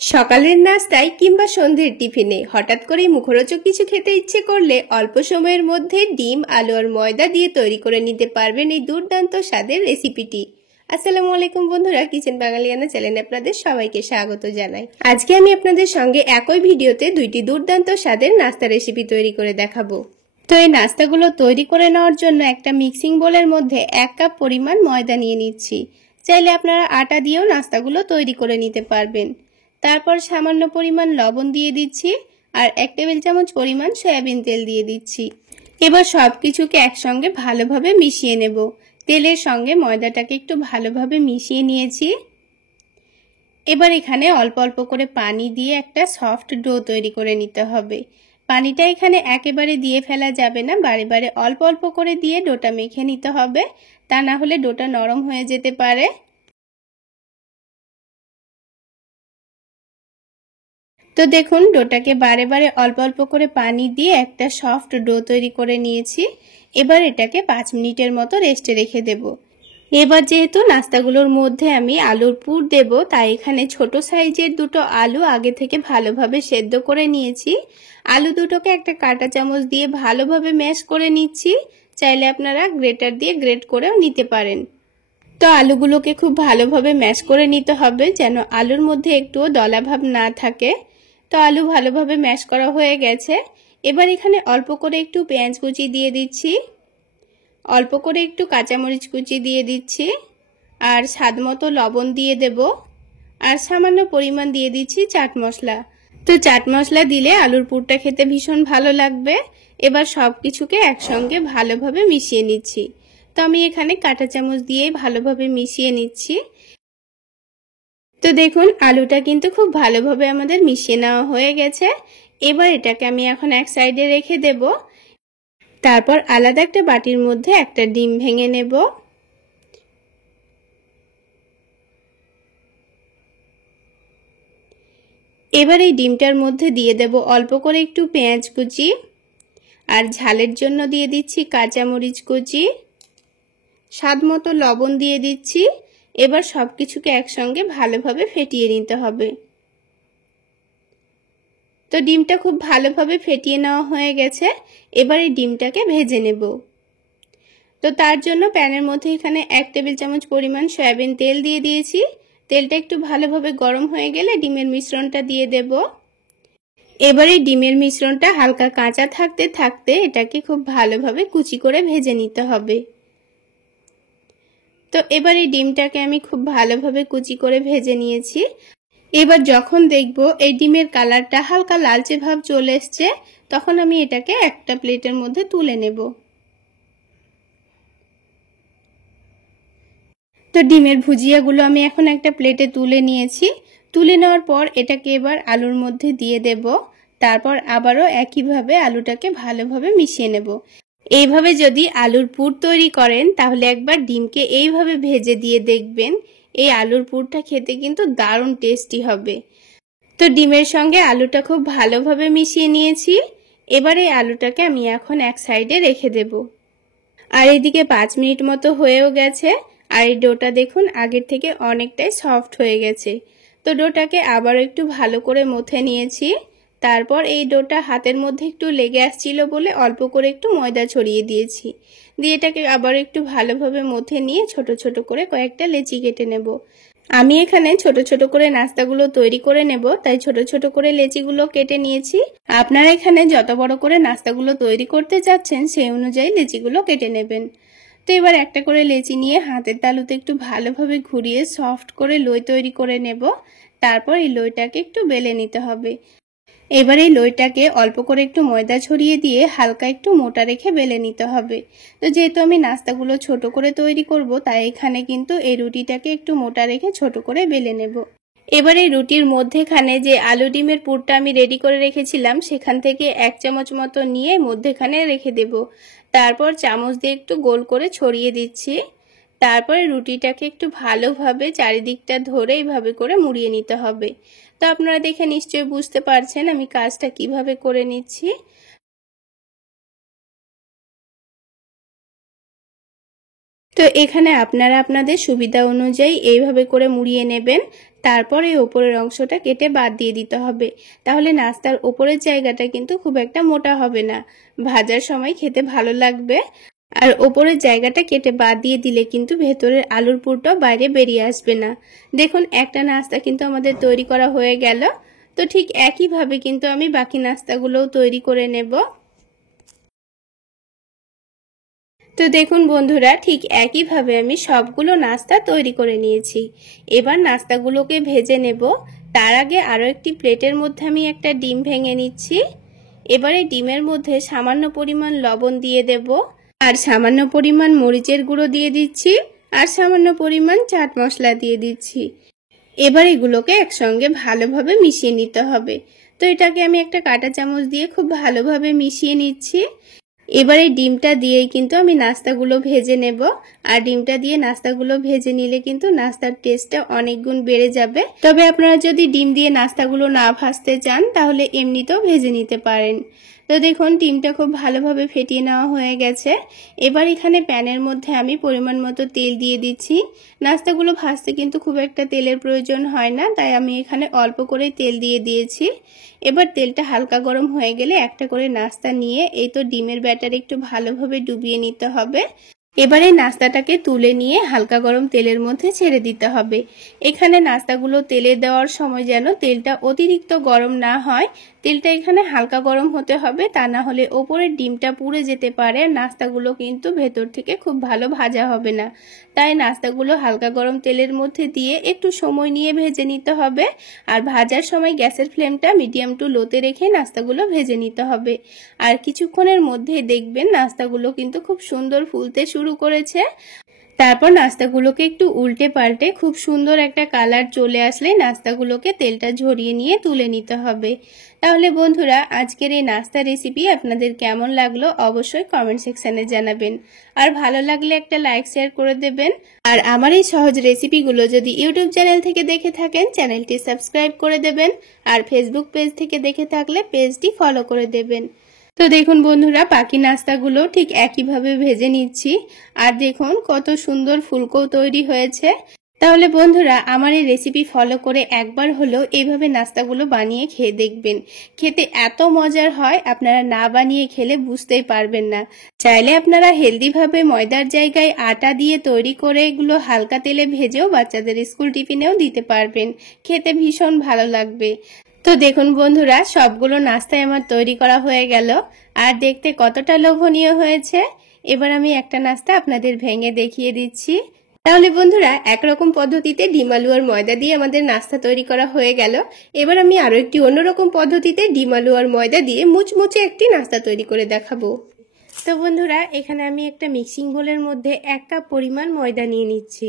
সকালের নাস্তায় কিংবা সন্ধ্যের টিফিনে হঠাৎ করেই মুখরোচক কিছু খেতে ইচ্ছে করলে অল্প সময়ের মধ্যে ডিম, আলু আর ময়দা দিয়ে তৈরি করে নিতে পারবেন এই দুর্দান্ত স্বাদের রেসিপিটি। আসসালামু আলাইকুম বন্ধুরা, কিচেন বাঙালিয়ানা চ্যানেলে আপনাদের সবাইকে স্বাগত জানাই। আজকে আমি আপনাদের সঙ্গে একই ভিডিওতে দুইটি দুর্দান্ত স্বাদের নাস্তা রেসিপি তৈরি করে দেখাবো। তো এই নাস্তাগুলো তৈরি করে নেওয়ার জন্য একটা মিক্সিং বোলের মধ্যে 1 কাপ পরিমাণ ময়দা নিয়ে নিচ্ছি। চাইলে আপনারা আটা দিয়েও নাস্তাগুলো তৈরি করে নিতে পারবেন। তারপর সামান্য পরিমাণ লবণ দিয়ে দিচ্ছি আর 1 টেবিল চামচ পরিমাণ সয়াবিন তেল দিয়ে দিচ্ছি। এবার সব কিছুকে একসঙ্গে ভালোভাবে মিশিয়ে নেব। তেলের সঙ্গে ময়দাটাকে একটু ভালোভাবে মিশিয়ে নিয়েছি। এবার এখানে অল্প অল্প করে পানি দিয়ে একটা সফট ডো তৈরি করে নিতে হবে। পানিটা এখানে একেবারে দিয়ে ফেলা যাবে না, বারে বারে অল্প অল্প করে দিয়ে ডোটা মেখে নিতে হবে, তা না হলে ডোটা নরম হয়ে যেতে পারে। তো দেখুন, ডোটাকে বারে বারে অল্প অল্প করে পানি দিয়ে একটা সফট ডো তৈরি করে নিয়েছি। এবার এটাকে 5 মিনিটের মতো রেস্টে রেখে দেব। এবার যেহেতু নাস্তাগুলোর মধ্যে আমি আলুর পুর দেব, তাই এখানে ছোট সাইজের দুটো আলু আগে থেকে ভালোভাবে সেদ্ধ করে নিয়েছি। আলু দুটোকে একটা কাঁটা চামচ দিয়ে ভালোভাবে ম্যাশ করে নিচ্ছি। চাইলে আপনারা গ্রেটার দিয়ে গ্রেট করেও নিতে পারেন। তো আলুগুলোকে খুব ভালোভাবে ম্যাশ করে নিতে হবে, যেন আলুর মধ্যে একটুও দলাভাব না থাকে। তো আলু ভালোভাবে ম্যাশ করা হয়ে গেছে। এবার এখানে অল্প করে একটু পেঁয়াজ কুচি দিয়ে দিচ্ছি, অল্প করে একটু কাঁচামরিচ কুচি দিয়ে দিচ্ছি, আর স্বাদমতো লবণ দিয়ে দেব, আর সামান্য পরিমাণ দিয়ে দিচ্ছি চাট মশলা। তো চাট মশলা দিলে আলুর পুরটা খেতে ভীষণ ভালো লাগবে। এবার সব কিছুকে একসঙ্গে ভালোভাবে মিশিয়ে নিচ্ছি। তো আমি এখানে কাঁটা চামচ দিয়ে ভালোভাবে মিশিয়ে নিচ্ছি। তো দেখুন, আলুটা কিন্তু খুব ভালোভাবে আমাদের মিশিয়ে নেওয়া হয়ে গেছে। এবার এটাকে আমি এখন এক সাইডে রেখে দেব। তারপর আলাদা একটা বাটির মধ্যে একটা ডিম ভেঙে নেব। এবার এই ডিমটার মধ্যে দিয়ে দেব অল্প করে একটু পেঁয়াজ কুচি, আর ঝালের জন্য দিয়ে দিচ্ছি কাঁচামরিচ কুচি, স্বাদমতো লবণ দিয়ে দিচ্ছি। এবার সব কিছুকে একসঙ্গে ভালোভাবে ফেটিয়ে নিতে হবে। তো ডিমটা খুব ভালোভাবে ফেটিয়ে নেওয়া হয়ে গেছে। এবার এই ডিমটাকে ভেজে নেব। তো তার জন্য প্যানের মধ্যে এখানে 1 টেবিল চামচ পরিমাণ সয়াবিন তেল দিয়ে দিয়েছি। তেলটা একটু ভালোভাবে গরম হয়ে গেলে ডিমের মিশ্রণটা দিয়ে দেব। এবারে ডিমের মিশ্রণটা হালকা কাঁচা থাকতে থাকতে এটাকে খুব ভালোভাবে কুচি করে ভেজে নিতে হবে। তো এবার এই ডিমটাকে আমি খুব ভালোভাবে কুচি করে ভেজে নিয়েছি। এবার যখন দেখব এই ডিমের কালারটা হালকা লালচে ভাব চলে এসছে, তখন আমি এটাকে একটা প্লেটের মধ্যে তুলে নেব। তো ডিমের ভুজিয়াগুলো আমি এখন একটা প্লেটে তুলে নিয়েছি। তুলে নেওয়ার পর এটাকে এবার আলুর মধ্যে দিয়ে দেব। তারপর আবারও একইভাবে আলুটাকে ভালোভাবে মিশিয়ে নেব। এইভাবে যদি আলুর পুর তৈরি করেন তাহলে একবার ডিমকে এইভাবে ভেজে দিয়ে দেখবেন, এই আলুর পুরটা খেতে কিন্তু দারুণ টেস্টি হবে। তো ডিমের সঙ্গে আলুটা খুব ভালোভাবে মিশিয়ে নিয়েছি। এবার এই আলুটাকে আমি এখন এক সাইডে রেখে দেব। আর এদিকে 5 মিনিট মতো হয়েও গেছে। আর এই ডোটা দেখুন আগের থেকে অনেকটাই সফট হয়ে গেছে। তো ডোটাকে আবার একটু ভালো করে মথে নিয়েছি। তারপর এই ডোটা হাতের মধ্যে একটু লেগে আসছিল বলে অল্প করে একটু ময়দা ছড়িয়ে দিয়েছি। দিয়ে এটাকে আবার একটু ভালোভাবে মথে নিয়ে ছোট ছোট করে কয়েকটা লেচি কেটে নেব। আমি এখানে ছোট ছোট করে নাস্তাগুলো তৈরি করে নেব, তাই ছোট ছোট করে লেচিগুলো কেটে নিয়েছি। আপনারা এখানে যত বড় করে নাস্তাগুলো তৈরি করতে চাচ্ছেন সেই অনুযায়ী লেচিগুলো কেটে নেবেন। তো এবার একটা করে লেচি নিয়ে হাতের তালুতে একটু ভালোভাবে ঘুরিয়ে সফট করে লই তৈরি করে নেব। তারপর এই লইটাকে একটু বেলে নিতে হবে। এবার এই লইটাকে অল্প করে একটু ময়দা ছড়িয়ে দিয়ে হালকা একটু মোটা রেখে বেলে নিতে হবে। তো যেহেতু আমি নাস্তাগুলো ছোট করে তৈরি করব, তাই এখানে কিন্তু এই রুটিটাকে একটু মোটা রেখে ছোট করে বেলে নেব। এবার এই রুটির মধ্যেখানে যে আলু ডিমের পুরটা আমি রেডি করে রেখেছিলাম, সেখান থেকে 1 চামচ মতো নিয়ে মধ্যেখানে রেখে দেব। তারপর চামচ দিয়ে একটু গোল করে ছড়িয়ে দিচ্ছি। তারপরে রুটিটাকে একটু ভালোভাবে চারিদিকটা ধরে এইভাবে করে মুড়িয়ে নিতে হবে। তো আপনারা দেখে নিশ্চয়ই বুঝতে পারছেন আমি কাজটা কিভাবে করে নিচ্ছি। তো তো এখানে আপনারা আপনাদের সুবিধা অনুযায়ী এইভাবে করে মুড়িয়ে নেবেন। তারপর এই ওপরের অংশটা কেটে বাদ দিয়ে দিতে হবে, তাহলে নাস্তার ওপরের জায়গাটা কিন্তু খুব একটা মোটা হবে না, ভাজার সময় খেতে ভালো লাগবে। আর ওপরের জায়গাটা কেটে বাদ দিয়ে দিলে কিন্তু ভেতরের আলুর পুরটা বাইরে বেরিয়ে আসবে না। দেখুন একটা নাস্তা কিন্তু আমাদের তৈরি করা হয়ে গেল। তো ঠিক একইভাবে কিন্তু আমি বাকি নাস্তাগুলোও তৈরি করে নেব। তো দেখুন বন্ধুরা, ঠিক একইভাবে আমি সবগুলো নাস্তা তৈরি করে নিয়েছি। এবার নাস্তাগুলোকে ভেজে নেব। তার আগে আরও একটি প্লেটের মধ্যে আমি একটা ডিম ভেঙে নিচ্ছি। এবারে ডিমের মধ্যে সামান্য পরিমাণ লবণ দিয়ে দেব, আর সামান্য পরিমাণ মরিচের গুঁড়ো দিয়ে দিচ্ছি, আর সামান্য পরিমাণ চাট মশলা দিয়ে দিচ্ছি। এবার এগুলোকে একসঙ্গে ভালোভাবে মিশিয়ে নিতে হবে। তো এটাকে আমি একটা কাঁটা চামচ দিয়ে খুব ভালোভাবে মিশিয়ে নিচ্ছি। এবারে ডিমটা দিয়েই কিন্তু আমি নাস্তাগুলো ভেজে নেব, আর ডিমটা দিয়ে নাস্তাগুলো ভেজে নিলে কিন্তু নাস্তার টেস্টটা অনেক গুণ বেড়ে যাবে। তবে আপনারা যদি ডিম দিয়ে নাস্তাগুলো না ভাজতে চান তাহলে এমনিতেও ভেজে নিতে পারেন। তো দেখুন ডিমটা খুব ভালোভাবে ফেটিয়ে নেওয়া হয়ে গেছে। এবার এখানে প্যানের মধ্যে আমি পরিমাণ মতো তেল দিয়ে দিচ্ছি। নাস্তাগুলো ভাজতে কিন্তু খুব একটা তেলের প্রয়োজন হয় না, তাই আমি এখানে অল্প করে তেল দিয়ে দিয়েছি। এবার তেলটা হালকা গরম হয়ে গেলে একটা করে নাস্তা নিয়ে এই তো ডিমের ব্যাটারে একটু ভালোভাবে ডুবিয়ে নিতে হবে। এবারে নাস্তাটাকে তুলে নিয়ে হালকা গরম তেলের মধ্যে ছেড়ে দিতে হবে। এখানে নাস্তাগুলো তেলে দেওয়ার সময় যেন তেলটা অতিরিক্ত গরম না হয়, তেলটা এখানে হালকা গরম হতে হবে, তা না হলে ওপরের ডিমটা পুড়ে যেতে পারে, নাস্তাগুলো কিন্তু ভেতর থেকে খুব ভালো ভাজা হবে না। তাই নাস্তাগুলো হালকা গরম তেলের মধ্যে দিয়ে একটু সময় নিয়ে ভেজে নিতে হবে। আর ভাজার সময় গ্যাসের ফ্লেমটা মিডিয়াম টু লোতে রেখে নাস্তাগুলো ভেজে নিতে হবে। আর কিছুক্ষণের মধ্যেই দেখবেন নাস্তাগুলো কিন্তু খুব সুন্দর ফুলতে শুরু করেছে। তারপর নাস্তাগুলোকে একটু উল্টে পাল্টে খুব সুন্দর একটা কালার চলে আসলে নাস্তাগুলোকে তেলটা ঝরিয়ে নিয়ে তুলে নিতে হবে। তাহলে বন্ধুরা, আজকের এই নাস্তা রেসিপি আপনাদের কেমন লাগলো অবশ্যই কমেন্ট সেকশনে জানাবেন। আর ভালো লাগলে একটা লাইক শেয়ার করে দেবেন। আর আমার এই সহজ রেসিপিগুলো যদি ইউটিউব চ্যানেল থেকে দেখে থাকেন চ্যানেলটি সাবস্ক্রাইব করে দেবেন, আর ফেসবুক পেজ থেকে দেখে থাকলে পেজটি ফলো করে দেবেন। তো দেখুন বন্ধুরা, বাকি নাস্তাগুলো ঠিক একইভাবে ভেজে নিচ্ছি। আর দেখুন কত সুন্দর ফুলকো তৈরি হয়েছে। তাহলে বন্ধুরা, আমার এই রেসিপি ফলো করে একবার হলেও এইভাবে নাস্তাগুলো বানিয়ে খেয়ে দেখবেন। খেতে এত মজার হয়, আপনারা না বানিয়ে খেলে বুঝতেই পারবেন না। চাইলে আপনারা হেলদিভাবে ময়দার জায়গায় আটা দিয়ে তৈরি করে এগুলো হালকা তেলে ভেজেও বাচ্চাদের স্কুল টিফিনেও দিতে পারবেন। খেতে ভীষণ ভালো লাগবে। তো দেখুন বন্ধুরা, সবগুলো নাস্তায় আমার তৈরি করা হয়ে গেল, আর দেখতে কতটা লোভনীয় হয়েছে। এবার আমি একটা নাস্তা আপনাদের ভেঙে দেখিয়ে দিচ্ছি। তাহলে বন্ধুরা, একরকম পদ্ধতিতে ডিম আলু আর ময়দা দিয়ে আমাদের নাস্তা তৈরি করা হয়ে গেল। এবার আমি আরো একটি অন্যরকম পদ্ধতিতে ডিম আলু আর ময়দা দিয়ে মুচমুচে একটি নাস্তা তৈরি করে দেখাবো। তো বন্ধুরা, এখানে আমি একটা মিক্সিং বোলের মধ্যে 1 কাপ পরিমাণ ময়দা নিয়ে নিচ্ছি।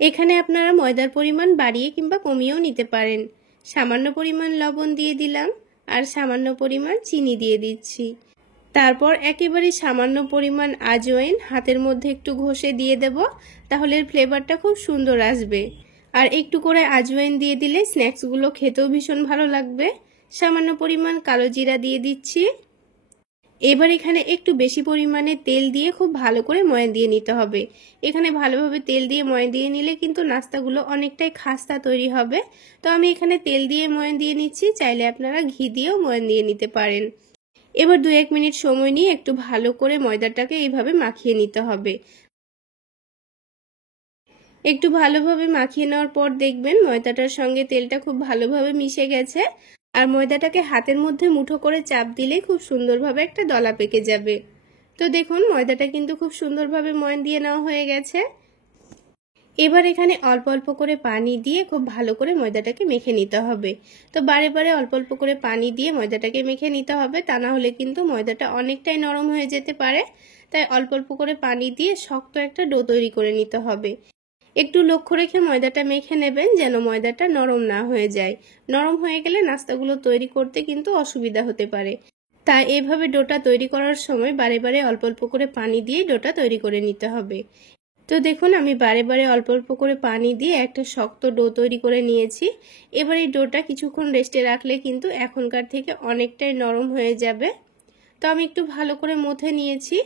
এখানে আপনারা ময়দার পরিমাণ বাড়িয়ে কিংবা কমিয়েও নিতে পারেন। সামান্য পরিমাণ লবণ দিয়ে দিলাম, আর সামান্য পরিমাণ চিনি দিয়ে দিচ্ছি। তারপর একেবারে সামান্য পরিমাণ আজওয়াইন হাতের মধ্যে একটু ঘষে দিয়ে দেব, তাহলে এর ফ্লেভারটা খুব সুন্দর আসবে। আর একটু করে আজওয়াইন দিয়ে দিলে স্ন্যাক্সগুলো খেতেও ভীষণ ভালো লাগবে। সামান্য পরিমাণ কালো জিরা দিয়ে দিচ্ছি। এবার এখানে একটু বেশি পরিমাণে তেল দিয়ে খুব ভালো করে ময়ান দিয়ে নিতে হবে। এখানে ভালোভাবে তেল দিয়ে ময়ান দিয়ে নিলে কিন্তু নাস্তাগুলো অনেকটাই খাস্তা তৈরি হবে। তো আমি এখানে তেল দিয়ে ময়ান দিয়ে নিচ্ছি, চাইলে আপনারা ঘি দিয়েও ময়ান দিয়ে নিতে পারেন। এবার 2-1 মিনিট সময় নিয়ে একটু ভালো করে ময়দাটাকে এইভাবে মাখিয়ে নিতে হবে। একটু ভালোভাবে মাখিয়ে নেওয়ার পর দেখবেন ময়দাটার সঙ্গে তেলটা খুব ভালোভাবে মিশে গেছে। আর ময়দাটাকে হাতের মধ্যে মুঠো করে চাপ দিলেই খুব সুন্দরভাবে একটা দলা পেকে যাবে। তো দেখুন ময়দাটা কিন্তু খুব সুন্দরভাবে ময়ান দিয়ে নেওয়া হয়ে গেছে। এবার এখানে অল্প অল্প করে পানি দিয়ে খুব ভালো করে ময়দাটাকে মেখে নিতে হবে। তো বারে বারে অল্প অল্প করে পানি দিয়ে ময়দাটাকে মেখে নিতে হবে, তা না হলে কিন্তু ময়দাটা অনেকটাই নরম হয়ে যেতে পারে। তাই অল্প অল্প করে পানি দিয়ে শক্ত একটা ডো তৈরি করে নিতে হবে। একটু লক্ষ্য রেখে ময়দাটা মেখে নেবেন যেন ময়দাটা নরম না হয়ে যায়। নরম হয়ে গেলে নাস্তাগুলো তৈরি করতে কিন্তু অসুবিধা হতে পারে। তাই এইভাবে ডোটা তৈরি করার সময় বারে বারে অল্প অল্প করে পানি দিয়ে ডোটা তৈরি করে নিতে হবে। তো দেখুন আমি বারে বারে অল্প অল্প করে পানি দিয়ে একটা শক্ত ডো তৈরি করে নিয়েছি। এবার এই ডোটা কিছুক্ষণ রেস্টে রাখলে কিন্তু এখনকার থেকে অনেকটাই নরম হয়ে যাবে। তো আমি একটু ভালো করে মথে নিয়েছি,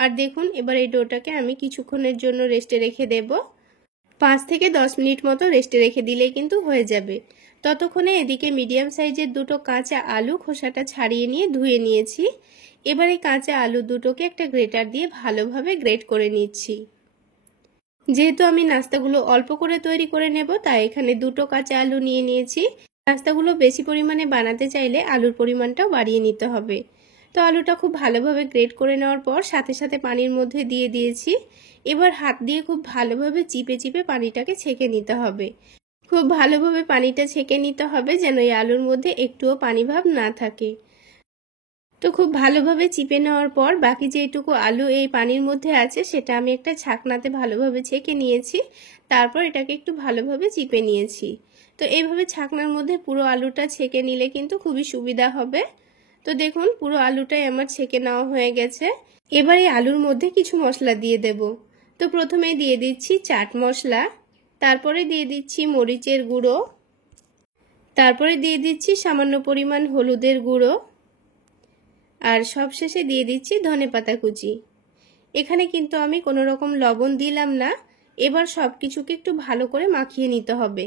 আর দেখুন এবার এই ডোটাকে আমি কিছুক্ষণের জন্য রেস্টে রেখে দেব। 5 থেকে 10 মিনিট মতো রেস্টে রেখে দিলেই কিন্তু হয়ে যাবে। ততক্ষণে এদিকে মিডিয়াম সাইজের দুটো কাঁচা আলু খোসাটা ছাড়িয়ে নিয়ে ধুয়ে নিয়েছি। এবার এই কাঁচা আলু দুটোকে একটা গ্রেটার দিয়ে ভালোভাবে গ্রেট করে নিচ্ছি। যেহেতু আমি নাস্তাগুলো অল্প করে তৈরি করে নেব, তাই এখানে দুটো কাঁচা আলু নিয়ে নিয়েছি। নাস্তাগুলো বেশি পরিমাণে বানাতে চাইলে আলুর পরিমাণটাও বাড়িয়ে নিতে হবে। তো আলুটা খুব ভালোভাবে গ্রেট করে নেওয়ার পর সাথে সাথে পানির মধ্যে দিয়ে দিয়েছি। এবার হাত দিয়ে খুব ভালোভাবে চিপে চিপে পানিটাকে ছেঁকে নিতে হবে। খুব ভালোভাবে পানিটা ছেঁকে নিতে হবে যেন এই আলুর মধ্যে একটুও পানি ভাব না থাকে। তো খুব ভালোভাবে চিপে নেওয়ার পর বাকি যেটুকু আলু এই পানির মধ্যে আছে সেটা আমি একটা ছাকনাতে ভালোভাবে ছেঁকে নিয়েছি। তারপর এটাকে একটু ভালোভাবে চিপে নিয়েছি। তো এইভাবে ছাকনার মধ্যে পুরো আলুটা ছেঁকে নিলে কিন্তু খুবই সুবিধা হবে। তো দেখুন পুরো আলুটাই আমার ছেঁকে নেওয়া হয়ে গেছে। এবার এই আলুর মধ্যে কিছু মশলা দিয়ে দেব। তো প্রথমে দিয়ে দিচ্ছি চাট মশলা, তারপরে দিয়ে দিচ্ছি মরিচের গুঁড়ো, তারপরে দিয়ে দিচ্ছি সামান্য পরিমাণ হলুদের গুঁড়ো, আর সবশেষে দিয়ে দিচ্ছি ধনেপাতা কুচি। এখানে কিন্তু আমি কোনো রকম লবণ দিলাম না। এবার সব কিছুকে একটু ভালো করে মাখিয়ে নিতে হবে।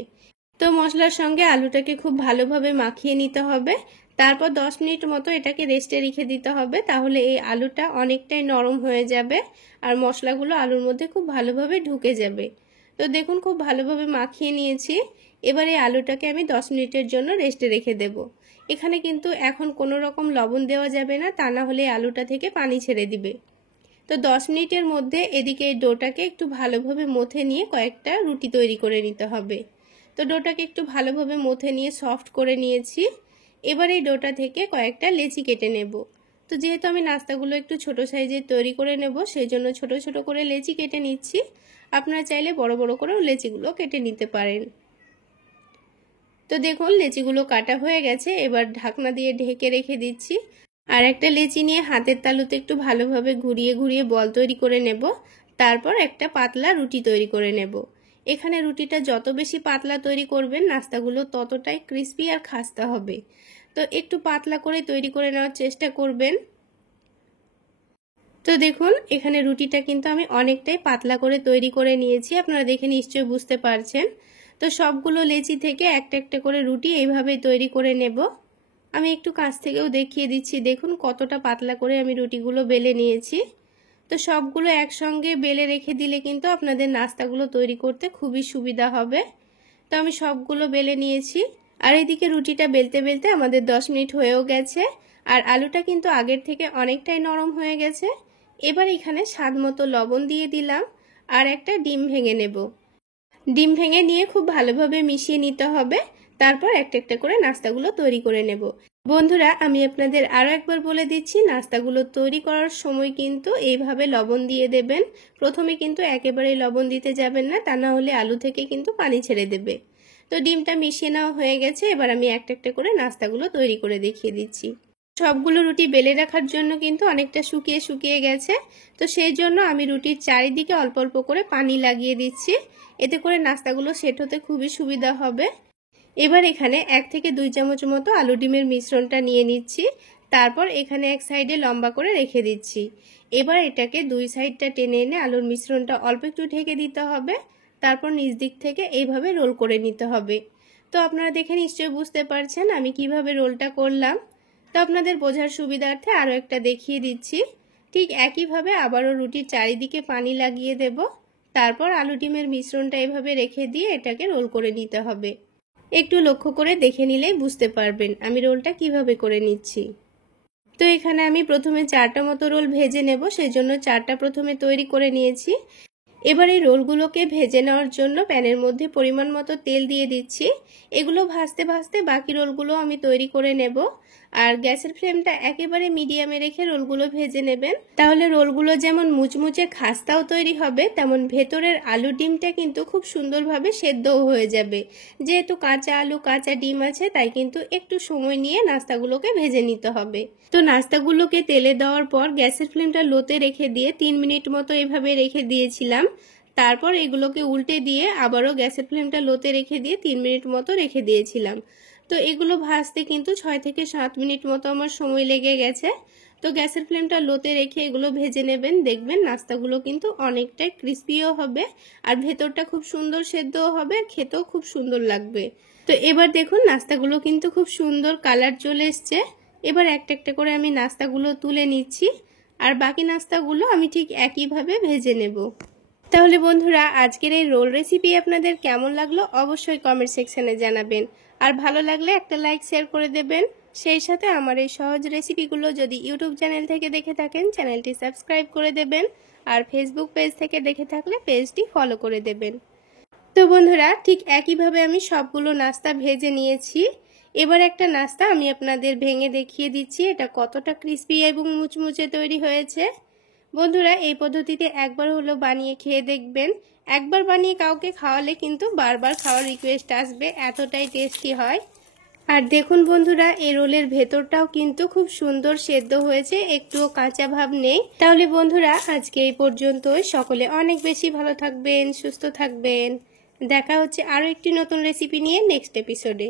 তো মশলার সঙ্গে আলুটাকে খুব ভালোভাবে মাখিয়ে নিতে হবে। তারপর 10 মিনিট মতো এটাকে রেস্টে রেখে দিতে হবে, তাহলে এই আলুটা অনেকটাই নরম হয়ে যাবে আর মশলাগুলো আলুর মধ্যে খুব ভালোভাবে ঢুকে যাবে। তো দেখুন খুব ভালোভাবে মাখিয়ে নিয়েছি। এবার এই আলুটাকে আমি 10 মিনিটের জন্য রেস্টে রেখে দেব। এখানে কিন্তু এখন কোনো রকম লবণ দেওয়া যাবে না, তা না হলে আলুটা থেকে পানি ছেড়ে দিবে। তো 10 মিনিটের মধ্যে এদিকে এই ডোটাকে একটু ভালোভাবে মথে নিয়ে কয়েকটা রুটি তৈরি করে নিতে হবে। তো ডোটাকে একটু ভালোভাবে মথে নিয়ে সফট করে নিয়েছি। এবার এই ডোটা থেকে কয়েকটা লেচি কেটে নেব। তো যেহেতু আমি নাস্তাগুলো একটু ছোট সাইজের তৈরি করে নেব, সেই জন্য ছোট ছোট করে লেচি কেটে নিচ্ছি। আপনারা চাইলে বড় বড় করেও লেচিগুলো কেটে নিতে পারেন। তো দেখুন লেচিগুলো কাটা হয়ে গেছে। এবার ঢাকনা দিয়ে ঢেকে রেখে দিচ্ছি। আর একটা লেচি নিয়ে হাতের তালুতে একটু ভালোভাবে ঘুরিয়ে ঘুরিয়ে বল তৈরি করে নেব। তারপর একটা পাতলা রুটি তৈরি করে নেব। এখানে রুটিটা যত বেশি পাতলা তৈরি করবেন নাস্তাগুলো ততটাই ক্রিস্পি আর খাস্তা হবে। তো একটু পাতলা করে তৈরি করে নেওয়ার চেষ্টা করবেন। তো দেখুন এখানে রুটিটা কিন্তু আমি অনেকটাই পাতলা করে তৈরি করে নিয়েছি, আপনারা দেখে নিশ্চয়ই বুঝতে পারছেন। তো সবগুলো লেচি থেকে একটা একটা করে রুটি এইভাবে তৈরি করে নেব। আমি একটু কাছ থেকেও দেখিয়ে দিচ্ছি, দেখুন কতটা পাতলা করে আমি রুটিগুলো বেলে নিয়েছি। তো সবগুলো একসঙ্গে বেলে রেখে দিলে কিন্তু আপনাদের নাস্তাগুলো তৈরি করতে খুবই সুবিধা হবে। তো আমি সবগুলো বেলে নিয়েছি। আর এদিকে রুটিটা বেলতে বেলতে আমাদের 10 মিনিট হয়েও গেছে। আর আলুটা কিন্তু আগের থেকে অনেকটাই নরম হয়ে গেছে। এবার এখানে স্বাদ মতো লবণ দিয়ে দিলাম আর একটা ডিম ভেঙে নেব। ডিম ভেঙে নিয়ে খুব ভালোভাবে মিশিয়ে নিতে হবে। তারপর একটা একটা করে নাস্তাগুলো তৈরি করে নেব। বন্ধুরা আমি আপনাদের আরও একবার বলে দিচ্ছি, নাস্তাগুলো তৈরি করার সময় কিন্তু এইভাবে লবণ দিয়ে দেবেন। প্রথমে কিন্তু একেবারেই লবণ দিতে যাবেন না, তা না হলে আলু থেকে কিন্তু পানি ছেড়ে দেবে। তো ডিমটা মিশিয়ে নেওয়া হয়ে গেছে। এবার আমি একটা একটা করে নাস্তাগুলো তৈরি করে দেখিয়ে দিচ্ছি। সবগুলো রুটি বেলে রাখার জন্য কিন্তু অনেকটা শুকিয়ে শুকিয়ে গেছে। তো সেই জন্য আমি রুটির চারিদিকে অল্প অল্প করে পানি লাগিয়ে দিচ্ছি। এতে করে নাস্তাগুলো সেট হতে খুবই সুবিধা হবে। এবার এখানে 1 থেকে 2 চামচ মতো আলু ডিমের মিশ্রণটা নিয়ে নিচ্ছি। তারপর এখানে এক সাইডে লম্বা করে রেখে দিচ্ছি। এবার এটাকে দুই সাইডটা টেনে এনে আলুর মিশ্রণটা অল্প একটু ঢেকে দিতে হবে। তারপর নিচ দিক থেকে এইভাবে রোল করে নিতে হবে। তো আপনারা দেখে নিশ্চয়ই বুঝতে পারছেন আমি কিভাবে রোলটা করলাম। তো আপনাদের বোঝার সুবিধার্থে আরও একটা দেখিয়ে দিচ্ছি। ঠিক একইভাবে আবারও রুটির চারিদিকে পানি লাগিয়ে দেব। তারপর আলু ডিমের মিশ্রণটা এভাবে রেখে দিয়ে এটাকে রোল করে নিতে হবে। একটু লক্ষ্য করে দেখে নিলেই বুঝতে পারবেন আমি রোলটা কিভাবে করে নিচ্ছি। তো এখানে আমি প্রথমে 4টা মতো রোল ভেজে নেব, সেই জন্য 4টা প্রথমে তৈরি করে নিয়েছি। এবার এই রোলগুলোকে ভেজে নেওয়ার জন্য প্যানের মধ্যে পরিমাণ মতো তেল দিয়ে দিচ্ছি। এগুলো ভাজতে ভাজতে বাকি রোলগুলো আমি তৈরি করে নেব। আর গ্যাসের ফ্লেমটা একেবারে মিডিয়ামে রেখে রোলগুলো ভেজে নেবেন, তাহলে রোলগুলো যেমন মুচমুচে খাস্তাও তৈরি হবে, তেমন ভেতরের আলু ডিমটা কিন্তু খুব সুন্দরভাবে সেদ্ধও হয়ে যাবে। যেহেতু কাঁচা আলু কাঁচা ডিম আছে, তাই কিন্তু একটু সময় নিয়ে নাস্তাগুলোকে ভেজে নিতে হবে। তো নাস্তাগুলোকে তেলে দেওয়ার পর গ্যাসের ফ্লেমটা লোতে রেখে দিয়ে 3 মিনিট মতো এভাবে রেখে দিয়েছিলাম। তারপর এগুলোকে উল্টে দিয়ে আবারও গ্যাসের ফ্লেমটা লোতে রেখে দিয়ে 3 মিনিট মতো রেখে দিয়েছিলাম। তো এগুলো ভাজতে কিন্তু 6 থেকে 7 মিনিট মতো আমার সময় লেগে গেছে। তো গ্যাসের ফ্লেমটা লোতে রেখে এগুলো ভেজে নেবেন। দেখবেন নাস্তাগুলো কিন্তু অনেকটাই ক্রিস্পিও হবে আর ভেতরটা খুব সুন্দর সেদ্ধও হবে, খেতেও খুব সুন্দর লাগবে। তো এবার দেখুন নাস্তাগুলো কিন্তু খুব সুন্দর কালার চলে এসছে। এবার একটা একটা করে আমি নাস্তাগুলো তুলে নিচ্ছি আর বাকি নাস্তাগুলো আমি ঠিক একইভাবে ভেজে নেব। তাহলে বন্ধুরা আজকের এই রোল রেসিপি আপনাদের কেমন লাগলো অবশ্যই কমেন্ট সেকশনে জানাবেন। আর ভালো লাগলে একটা লাইক শেয়ার করে দেবেন। সেই সাথে আমার এই সহজ রেসিপিগুলো যদি ইউটিউব চ্যানেল থেকে দেখে থাকেন চ্যানেলটি সাবস্ক্রাইব করে দেবেন আর ফেসবুক পেজ থেকে দেখে থাকলে পেজটি ফলো করে দেবেন। তো বন্ধুরা ঠিক একইভাবে আমি সবগুলো নাস্তা ভেজে নিয়েছি। এবার একটা নাস্তা আমি আপনাদের ভেঙে দেখিয়ে দিচ্ছি এটা কতটা ক্রিস্পি এবং মুচমুচে তৈরি হয়েছে। বন্ধুরা এই পদ্ধতিতে একবার হলো বানিয়ে খেয়ে দেখবেন। একবার বানিয়ে কাউকে খাওয়ালে কিন্তু বারবার খাওয়ার রিকোয়েস্ট আসবে, এতটাই টেস্টি হয়। আর দেখুন বন্ধুরা এই রোলের ভেতরটাও কিন্তু খুব সুন্দর সেদ্ধ হয়েছে, একটুও কাঁচা ভাব নেই। তাহলে বন্ধুরা আজকে এই পর্যন্তই। সকলে অনেক বেশি ভালো থাকবেন, সুস্থ থাকবেন। দেখা হচ্ছে আরও একটি নতুন রেসিপি নিয়ে নেক্সট এপিসোডে।